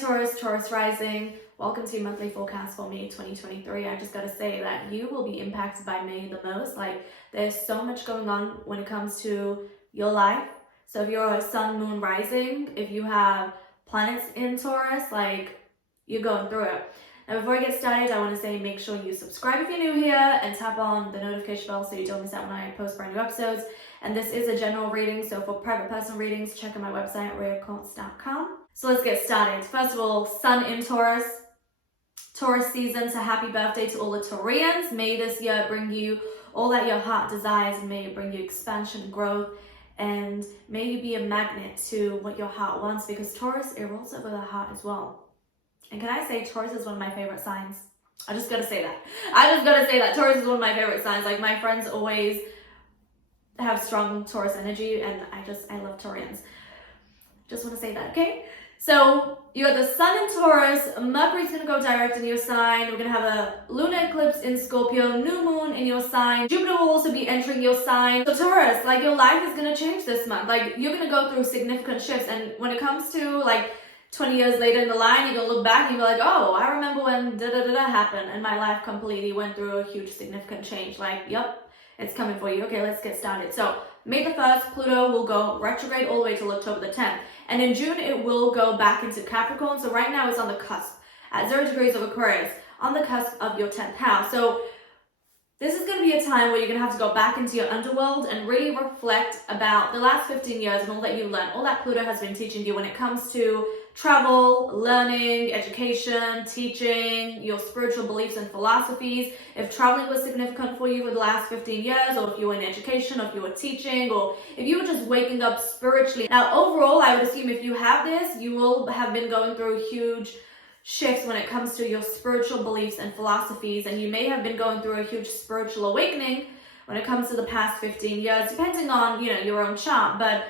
Taurus, Taurus rising. Welcome to your monthly forecast for May 2023. I just gotta say that you will be impacted by May the most. Like, there's so much going on when it comes to your life. So if you're a sun, moon, rising, if you have planets in Taurus, like, you're going through it. Now, before I get started, I want to say make sure you subscribe if you're new here and tap on the notification bell so you don't miss out when I post brand new episodes. And this is a general reading, so for private personal readings, check out my website, rayofquants.com. So let's get started. First of all, Sun in Taurus, Taurus season, so happy birthday to all the Taurians. May this year bring you all that your heart desires, and may it bring you expansion and growth, and may you be a magnet to what your heart wants, because Taurus, it rolls over the heart as well. And can I say, Taurus is one of my favorite signs. I just gotta say that. Taurus is one of my favorite signs. Like, my friends always have strong Taurus energy, and I love Taurians. Just want to say that, okay? So you got the sun in Taurus, Mercury's gonna go direct in your sign. We're gonna have a lunar eclipse in Scorpio, new moon in your sign. Jupiter will also be entering your sign. So Taurus, like, your life is gonna change this month. Like, you're gonna go through significant shifts, and when it comes to like 20 years later in the line, you're gonna look back and you're like, oh, I remember when da-da-da-da happened, and my life completely went through a huge significant change. Like, yep, it's coming for you. Okay, let's get started. So May the 1st, Pluto will go retrograde all the way till October the 10th. And in June, it will go back into Capricorn. So right now it's on the cusp at 0 degrees of Aquarius, on the cusp of your 10th house. So this is going to be a time where you're going to have to go back into your underworld and really reflect about the last 15 years and all that you learned, all that Pluto has been teaching you when it comes to travel, learning, education, teaching, your spiritual beliefs and philosophies. If traveling was significant for you for the last 15 years, or if you were in education, or if you were teaching, or if you were just waking up spiritually. Now, overall, I would assume if you have this, you will have been going through huge shifts when it comes to your spiritual beliefs and philosophies, and you may have been going through a huge spiritual awakening when it comes to the past 15 years, depending on, your own chart. But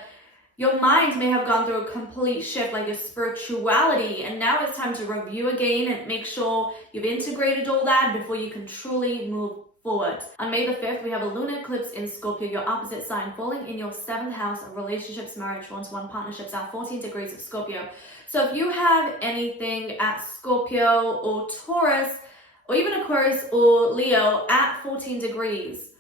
your mind may have gone through a complete shift, like your spirituality, and now it's time to review again and make sure you've integrated all that before you can truly move forward. On May the 5th, we have a lunar eclipse in Scorpio, your opposite sign, falling in your 7th house of relationships, marriage, one-to-one partnerships at 14 degrees of Scorpio. So if you have anything at Scorpio or Taurus, or even Aquarius or Leo at 14 degrees,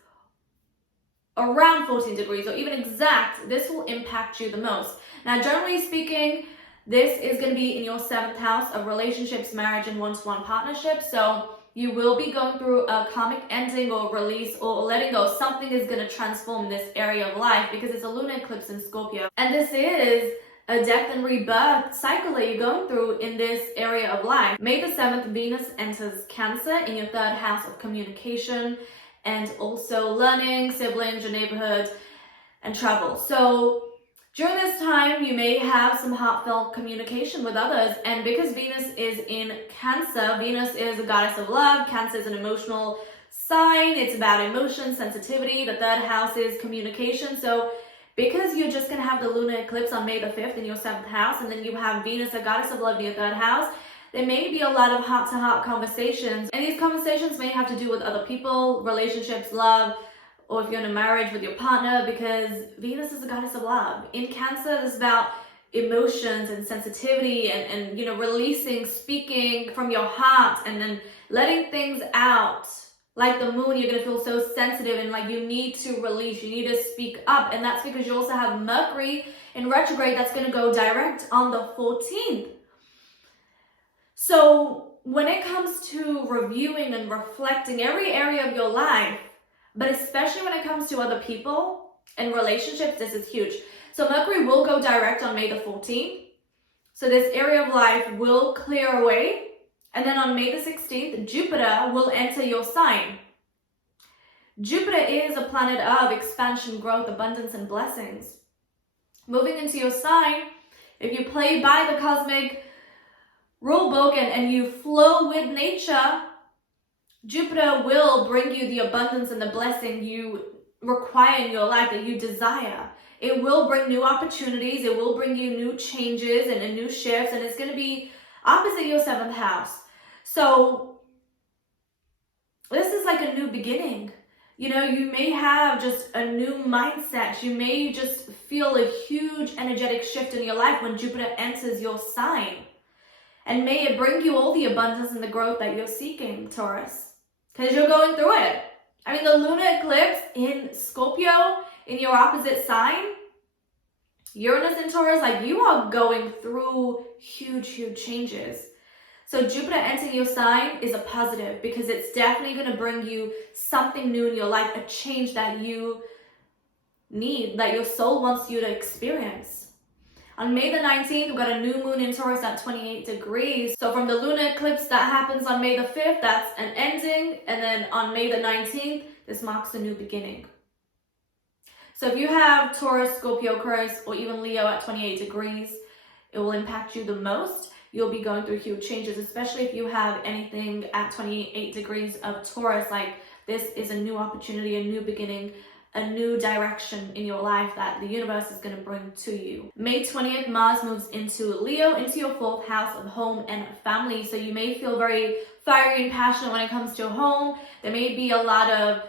around 14 degrees, or even exact, this will impact you the most. Now, generally speaking, this is going to be in your 7th house of relationships, marriage, and one-to-one partnerships. So you will be going through a karmic ending or release or letting go. Something is going to transform this area of life because it's a lunar eclipse in Scorpio. And this is a death and rebirth cycle that you're going through in this area of life. May the 7th, Venus enters Cancer in your 3rd house of communication, and also learning, siblings, your neighborhood, and travel. So during this time, you may have some heartfelt communication with others. And because Venus is in Cancer, Venus is a goddess of love. Cancer is an emotional sign. It's about emotion, sensitivity. The 3rd house is communication. So because you're just going to have the lunar eclipse on May the 5th in your 7th house, and then you have Venus, a goddess of love, in your 3rd house, there may be a lot of heart-to-heart conversations, and these conversations may have to do with other people, relationships, love, or if you're in a marriage with your partner, because Venus is a goddess of love. In Cancer, it's about emotions and sensitivity and releasing, speaking from your heart, and then letting things out. Like the moon, you're going to feel so sensitive, and like you need to release, you need to speak up, and that's because you also have Mercury in retrograde that's going to go direct on the 14th. So when it comes to reviewing and reflecting every area of your life, but especially when it comes to other people and relationships, this is huge. So Mercury will go direct on May the 14th. So this area of life will clear away. And then on May the 16th, Jupiter will enter your sign. Jupiter is a planet of expansion, growth, abundance, and blessings. Moving into your sign, if you play by the cosmic rule book and you flow with nature, Jupiter will bring you the abundance and the blessing you require in your life, that you desire. It will bring new opportunities. It will bring you new changes and new shifts, and it's going to be opposite your 7th house. So this is like a new beginning. You may have just a new mindset. You may just feel a huge energetic shift in your life when Jupiter enters your sign. And may it bring you all the abundance and the growth that you're seeking, Taurus, because you're going through it. I mean, the lunar eclipse in Scorpio, in your opposite sign, Uranus and Taurus, like you are going through huge, huge changes. So Jupiter entering your sign is a positive because it's definitely going to bring you something new in your life, a change that you need, that your soul wants you to experience. On May the 19th, we've got a new moon in Taurus at 28 degrees. So from the lunar eclipse that happens on May the 5th, that's an ending. And then on May the 19th, this marks a new beginning. So if you have Taurus, Scorpio, Aquarius, or even Leo at 28 degrees, it will impact you the most. You'll be going through huge changes, especially if you have anything at 28 degrees of Taurus. Like this is a new opportunity, a new beginning, a new direction in your life that the universe is going to bring to you. May 20th, Mars moves into Leo, into your 4th house of home and family. So you may feel very fiery and passionate when it comes to your home. There may be a lot of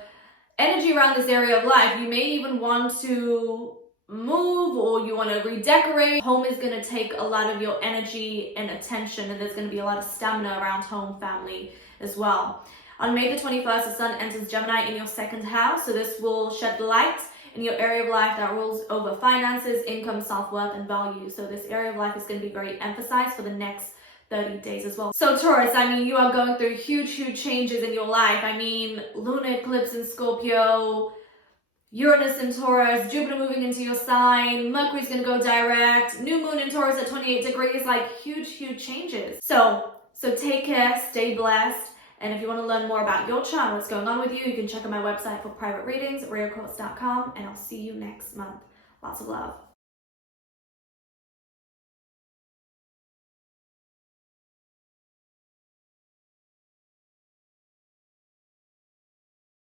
energy around this area of life. You may even want to move or you want to redecorate. Home is going to take a lot of your energy and attention, and there's going to be a lot of stamina around home, family as well. On May the 21st, the sun enters Gemini in your 2nd house, so this will shed light in your area of life that rules over finances, income, self-worth, and value. So this area of life is going to be very emphasized for the next 30 days as well. So Taurus, I mean, you are going through huge, huge changes in your life. I mean, lunar eclipse in Scorpio, Uranus in Taurus, Jupiter moving into your sign, Mercury's going to go direct, new moon in Taurus at 28 degrees, like huge, huge changes. So take care, stay blessed. And if you want to learn more about your chart, what's going on with you, you can check out my website for private readings, rarecourse.com, and I'll see you next month. Lots of love.